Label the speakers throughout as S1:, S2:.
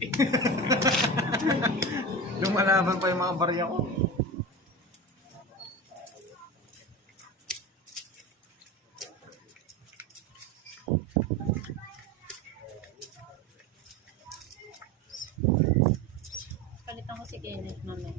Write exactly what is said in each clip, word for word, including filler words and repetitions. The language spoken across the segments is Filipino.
S1: Lumalaban pa yung mga barya ko.
S2: Palitan ko si Kenneth mamaya.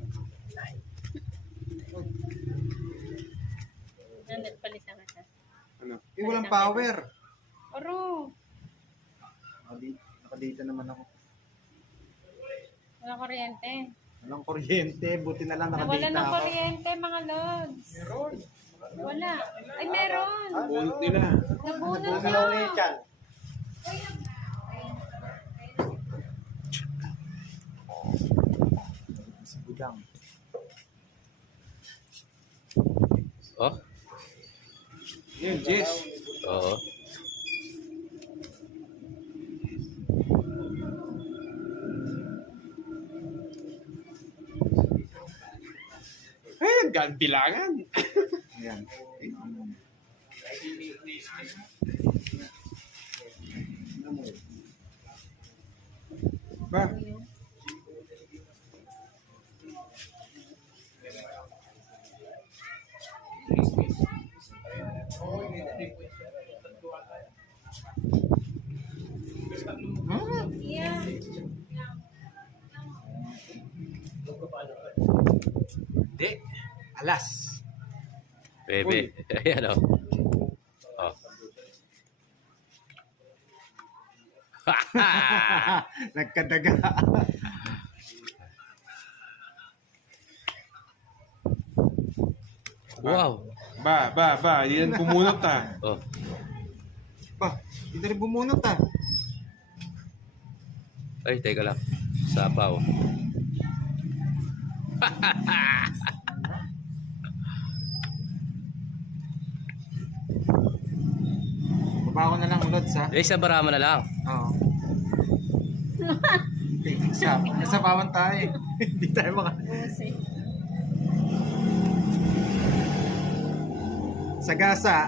S2: Nandun, palitan ka siya.
S3: Ano?
S1: Eh, walang power.
S2: Oro!
S1: Nakadi- Nakadita naman ako.
S2: Walang kuryente.
S1: Walang kuryente. Buti na lang
S2: Nawala
S1: nakadita
S2: ng
S1: ako.
S2: kuryente, mga lods. Meron. Wala. Ay, meron.
S3: Bunot nila.
S2: Nabunot
S1: Nagalaw
S2: na.
S1: ni Chan. Si Budang.
S4: Oh?
S3: Yan, Jess.
S4: Oo.
S3: Ay, gaan bilangan.
S1: Ayan.
S3: Ba?
S2: Yeah.
S1: Hindi. Alas.
S4: Bebe. Ayan o. Oh.
S1: Nagkadaga.
S4: Wow.
S3: Ba, ba, ba. Yan bumunot ah.
S4: Oh.
S1: Pa, hindi rin bumunot ah.
S4: Ay, teka lang. Sapaw.
S1: Baba ko na lang ulit sa.
S4: Eh, sa barama na lang.
S1: Oo. Sa, nasa pawan tayo. Hindi tayo maka...
S2: Busi.
S1: Sagasa.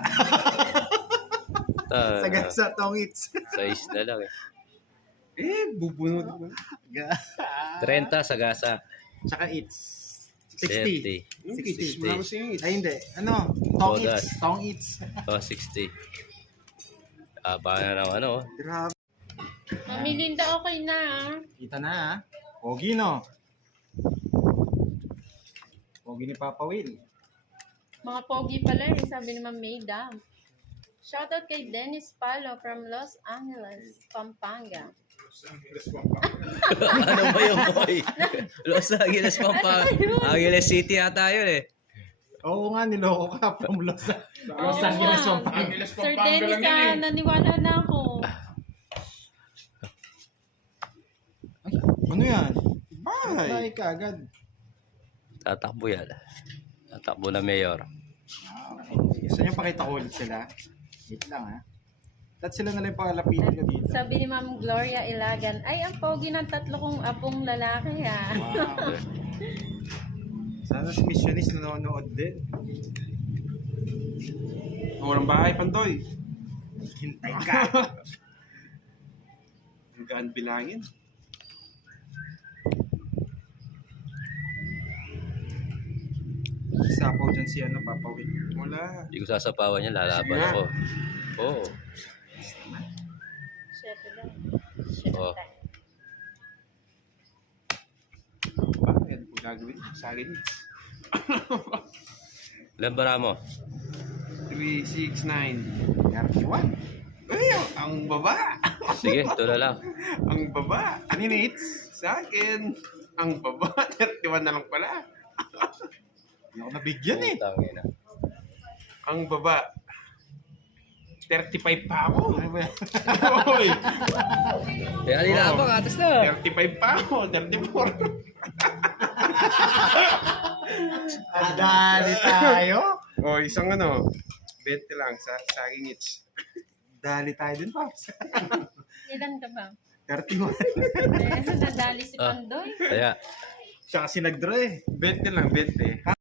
S4: Uh,
S1: Sagasa, tongits.
S4: Size na lang eh.
S3: Eh, bubunot mo.
S4: trenta sa gasa.
S1: Tsaka it's. sixty.
S3: Yung
S1: sixty.
S3: kitis, wala ko singit.
S1: Ay hindi. Ano? Tong
S4: Bodas.
S1: eats. Tong eats.
S4: Oh, sixty. Ah, baka na ng ano.
S1: Grabe.
S2: Mamilinda, okay na. ah.
S1: Kita na ah. Pogi no. Pogi ni Papa Will.
S2: Mga pogi pala eh, sabi ni Ma'am Mayda. Shoutout kay Dennis Palo from Los Angeles, Pampanga.
S4: Ano ba yung boy? Los Angeles, Pampanga. Angeles City yata yun eh.
S1: Oo nga, niloko ka from Los, Los
S2: Oo
S1: Angeles.
S2: nga.
S1: Pampanga.
S2: Sir Dennis, ah, naniwala na ako.
S1: Ay, ano yan?
S3: Bye.
S1: Ay, kaagad.
S4: Tatakbo yan. Tatakbo na mayor.
S1: Gusto niyo pakita ko ulit sila? Wait lang ha. At sila na lang yung pakalapitin ko dito.
S2: Sabi ni Ma'am Gloria Ilagan, ay, ang pogi ng tatlo kong apong lalaki ah.
S1: Wow. Sana si missionist nanonood din.
S3: Walang bahay, Pandoy.
S1: Hintay ka.
S3: Ang gaan bilangin.
S1: Sapaw dyan si ano, Papa Will.
S3: Wala.
S4: Hindi ko sasapawan yan. Lalaban ako. Oo.
S2: Siyete lang. Siyete
S4: Oh.
S2: tayo.
S3: Bakit? Kung gagawin sa akin.
S4: Ilan bara mo?
S3: three, six, nine.
S1: thirty-one.
S3: Ay, ang baba.
S4: Sige, ito na lang.
S3: Ang baba.
S1: Kanina it's.
S3: Sa akin, ang baba. thirty-one na lang pala.
S1: Hindi ako nabigyan eh.
S4: Putang ina.
S3: Ang baba. thirty-five pa ako.
S1: Ano ba yan?
S3: Oy,
S4: Eh, alila
S3: Oo.
S4: pa, atas na.
S3: thirty-five pa ako. thirty-four.
S1: Adali tayo.
S3: O, isang ano, twenty lang sa saging each.
S1: Dali tayo din, Pops.
S2: Ilan ka ba?
S1: thirty-one.
S2: Eh, nadali si
S4: Ah.
S2: Pandoy.
S4: Kaya,
S1: Siya kasi nag-draw eh.
S3: twenty lang, twenty.